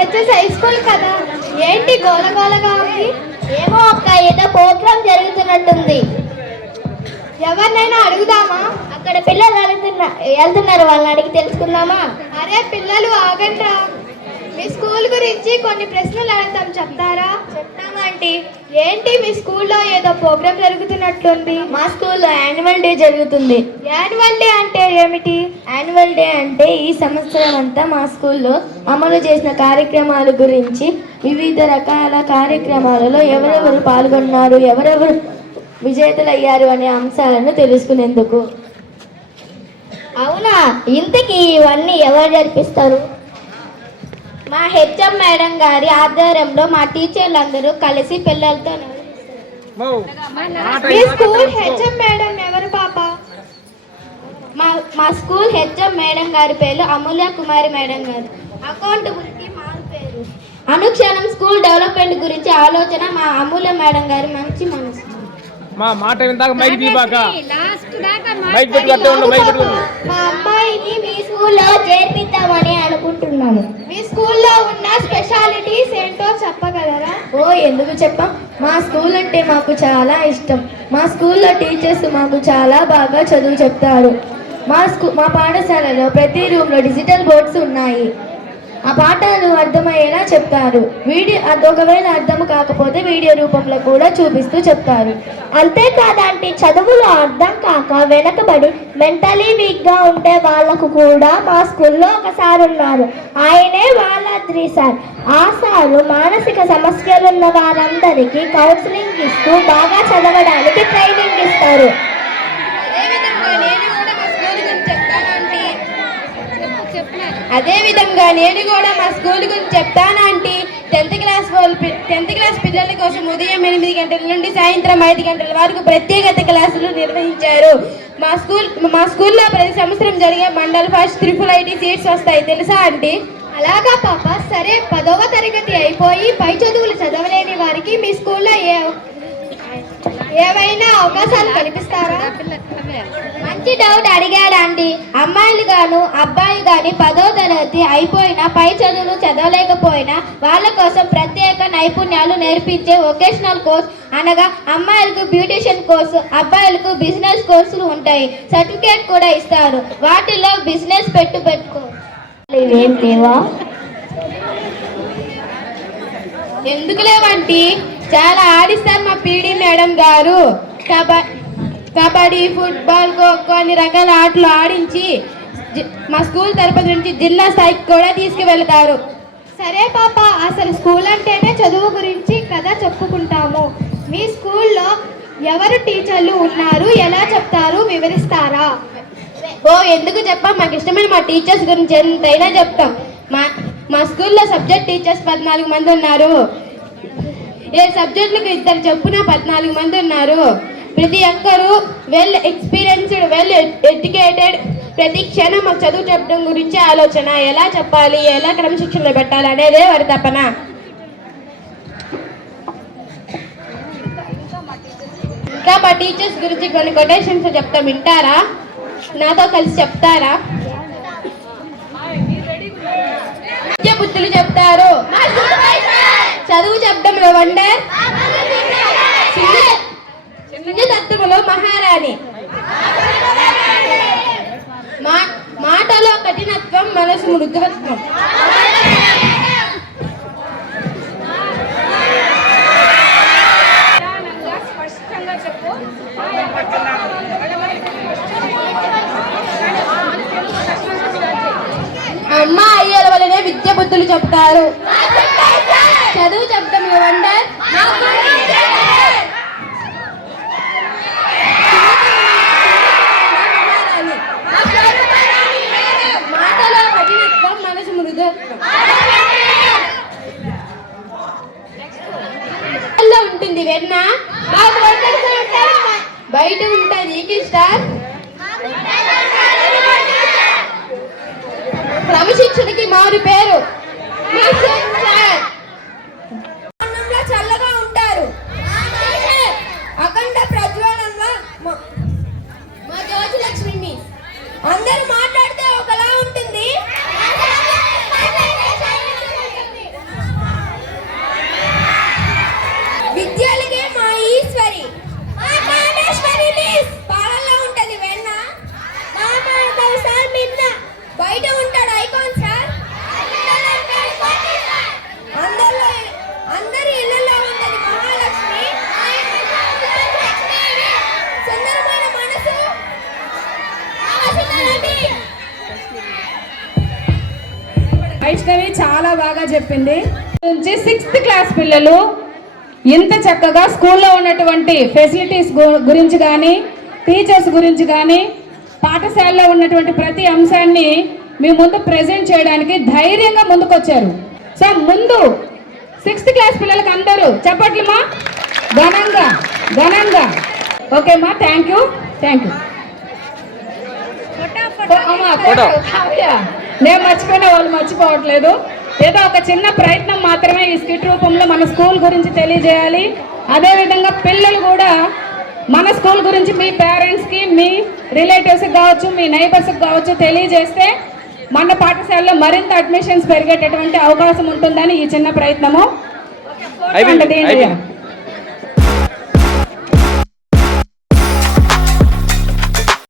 వచ్చేసి high school కదా? ఏంటి గోలగోలగా ఉంది? ఏమో అక్క ఏదో ప్రోగ్రామ్ జరుగుతున్నట్టుంది. ఎవరినైనా అడుగుదామా? అక్కడ పిల్లలు వెళ్తున్నా వెళ్తున్నారు వాళ్ళని అడిగి తెలుసుకుందామా? అరే పిల్లలు ఆగండ్రా. మీ స్కూల్ గురించి కొన్ని ప్రశ్నలు అడుగుతాం చెప్తారా? చెప్తామా ఆంటీ ఏంటి మీ స్కూల్లో ఏదో ప్రోగ్రామ్ జరుగుతున్నట్లుంది మా స్కూల్లో యాన్యువల్ డే జరుగుతుంది. యాన్యువల్ డే అంటే ఏమిటి? యాన్యువల్ డే అంటే ఈ సంవత్సరం అంతా మా స్కూల్లో అమలు చేసిన కార్యక్రమాల గురించి వివిధ రకాల కార్యక్రమాలలో ఎవరెవరు పాల్గొన్నారు ఎవరెవరు విజేతలయ్యారు అనే అంశాలను తెలుసుకునేందుకు. అవునా? ఇంతకీ ఇవన్నీ ఎవరు జరిపిస్తారు? మా హెచ్ఎం మేడం గారి ఆధ్వర్యంలో మా టీచర్లందరూ కలిసి పిల్లలతో మీ. స్కూల్ హెచ్ఎం మేడం ఎవరు పాప? మా మా స్కూల్ హెచ్ఎం మేడం గారి పేరు అమూల్య కుమారి మేడం గారు. అకౌంటబిలిటీ మా పేరు. అనుక్షణం స్కూల్ డెవలప్మెంట్ గురించి ఆలోచన మా అమూల్య మేడం గారి మంచి మనసు. మా మాట విందాక మైక్ తీబాక మైక్ పెట్టుకుంటే ఉండు మైక్ పెట్టుకుంటు మా అమ్మాయిని మీ స్కూల్లో చేర్పిద్దామని అనుకుంటున్నాము. మీ స్కూల్లో ఉన్న స్పెషాలిటీస్ ఏంటో చెప్పగలరా? ఓ ఎందుకు చెప్పాం? మా స్కూల్ అంటే మాకు చాలా ఇష్టం. మా స్కూల్లో టీచర్స్ మాకు చాలా బాగా చదువు చెప్తారు. మా స్కూ మా పాఠశాలలో ప్రతి రూమ్లో డిజిటల్ బోర్డ్స్ ఉన్నాయి. ఆ పాఠాలు అర్థమయ్యేలా చెప్తారు. వీడియో అది ఒకవేళ అర్థం కాకపోతే వీడియో రూపంలో కూడా చూపిస్తూ చెప్తారు. అంతేకాదంటే చదువులో అర్థం కాక వెనకబడి మెంటలీ వీక్గా ఉండే వాళ్ళకు కూడా మా స్కూల్లో ఒకసారి ఉన్నారు. ఆయనే వాళ్ళద్రి సార్. ఆ సారు మానసిక సమస్యలున్న వారందరికీ కౌన్సిలింగ్ ఇస్తూ బాగా చదవడానికి ట్రైనింగ్ ఇస్తారు. అదే విధంగా నేను కూడా మా స్కూల్ గురించి చెప్తాను ఆంటీ టెన్త్ క్లాస్ వాళ్ళు టెన్త్ క్లాస్ పిల్లల కోసం ఉదయం ఎనిమిది గంటల నుండి సాయంత్రం ఐదు గంటల వరకు ప్రత్యేకత క్లాసులు నిర్వహించారు. మా స్కూల్ మా స్కూల్లో ప్రతి సంవత్సరం జరిగే mandal first triple IIT seats వస్తాయి తెలుసా ఆంటీ? అలాగా పాప. సరే పదవ తరగతి అయిపోయి పై చదువులు చదవలేని వారికి మీ స్కూల్లో ఏ ఏవైనా అవకాశాలు కల్పిస్తారా? మంచి డౌట్ అడిగాడు ఆంటీ అమ్మాయిలు గాను అబ్బాయి గాని పదో తరగతి అయిపోయినా పై చదువులు చదవలేకపోయినా వాళ్ళ కోసం ప్రత్యేక నైపుణ్యాలు నేర్పించే వొకేషనల్ కోర్స్ అనగా అమ్మాయిలకు బ్యూటిషియన్ కోర్సు అబ్బాయిలకు బిజినెస్ కోర్సులు ఉంటాయి. సర్టిఫికేట్ కూడా ఇస్తారు. వాటిలో బిజినెస్ పెట్టు పెట్టుకో. ఎందుకు లేవంటి? చాలా ఆడిస్తారు మా పీడి మేడం గారు. కబ కబడ్డీ ఫుట్బాల్ ఖోఖో అన్ని రకాల ఆటలు ఆడించి మా స్కూల్ తరపు నుంచి జిల్లా స్థాయికి కూడా తీసుకువెళ్తారు. సరే పాప అసలు స్కూల్ అంటేనే చదువు గురించి కదా చెప్పుకుంటాము. మీ స్కూల్లో ఎవరు టీచర్లు ఉన్నారు? ఎలా చెప్తారు? వివరిస్తారా? ఓ ఎందుకు చెప్పాం? మాకు ఇష్టమైన మా టీచర్స్ గురించి ఎంతైనా చెప్తాం. మా మా స్కూల్లో సబ్జెక్ట్ టీచర్స్ పద్నాలుగు మంది ఉన్నారు. ఏ సబ్జెక్టులకు ఇద్దరు చెప్పున పద్నాలుగు మంది ఉన్నారు. ప్రతి ఒక్కరు వెల్ ఎక్స్పీరియన్స్డ్ వెల్ ఎడ్యుకేటెడ్ ప్రతి క్షణం మాకు చదువు చెప్పడం గురించి ఆలోచన. ఎలా చెప్పాలి? ఎలా క్రమశిక్షణలో పెట్టాలి? అనేదే వారి తపన. ఇంకా మా టీచర్స్ గురించి కొన్ని కొటేషన్స్ చెప్తాం. వింటారా? నాతో కలిసి చెప్తారా? విద్య బుద్ధులు చెప్తారు. చదువు చెప్పడంలో వండర్ సింధు తత్వములో మహారాణి. మాటలో కఠినత్వం మనసు మృదువత్వం. అమ్మ అయ్యల వల్లనే విద్య బుద్ధులు చెప్తారు. చదువు చెప్తాం వండర్ మాటలో కఠినత్వం మనసు ఉంటుంది వెన్న. బయట ఉంటుంది నీకు స్టార్ క్రమశిక్షణకి మారు పేరు. చెల్లి చాలా బాగా చెప్పింది. నుంచి సిక్స్త్ క్లాస్ పిల్లలు ఇంత చక్కగా స్కూల్లో ఉన్నటువంటి ఫెసిలిటీస్ గురించి కానీ టీచర్స్ గురించి కానీ పాఠశాలలో ఉన్నటువంటి ప్రతి అంశాన్ని మీ ముందు ప్రజెంట్ చేయడానికి ధైర్యంగా ముందుకొచ్చారు. సో ముందు సిక్స్త్ క్లాస్ పిల్లలకి అందరూ చెప్పట్లమా ఘనంగా ఘనంగా. ఓకేమ్మా థ్యాంక్ యూ థ్యాంక్ యూ నేను మర్చిపోయిన వాళ్ళు మర్చిపోవట్లేదు. ఏదో ఒక చిన్న ప్రయత్నం మాత్రమే ఈ స్కిట్ రూపంలో మన స్కూల్ గురించి తెలియజేయాలి. అదేవిధంగా పిల్లలు కూడా మన స్కూల్ గురించి మీ పేరెంట్స్కి మీ రిలేటివ్స్కి కావచ్చు మీ నైబర్స్కి కావచ్చు తెలియజేస్తే మన పాఠశాలలో మరింత అడ్మిషన్స్ పెరిగేటటువంటి అవకాశం ఉంటుందని ఈ చిన్న ప్రయత్నము.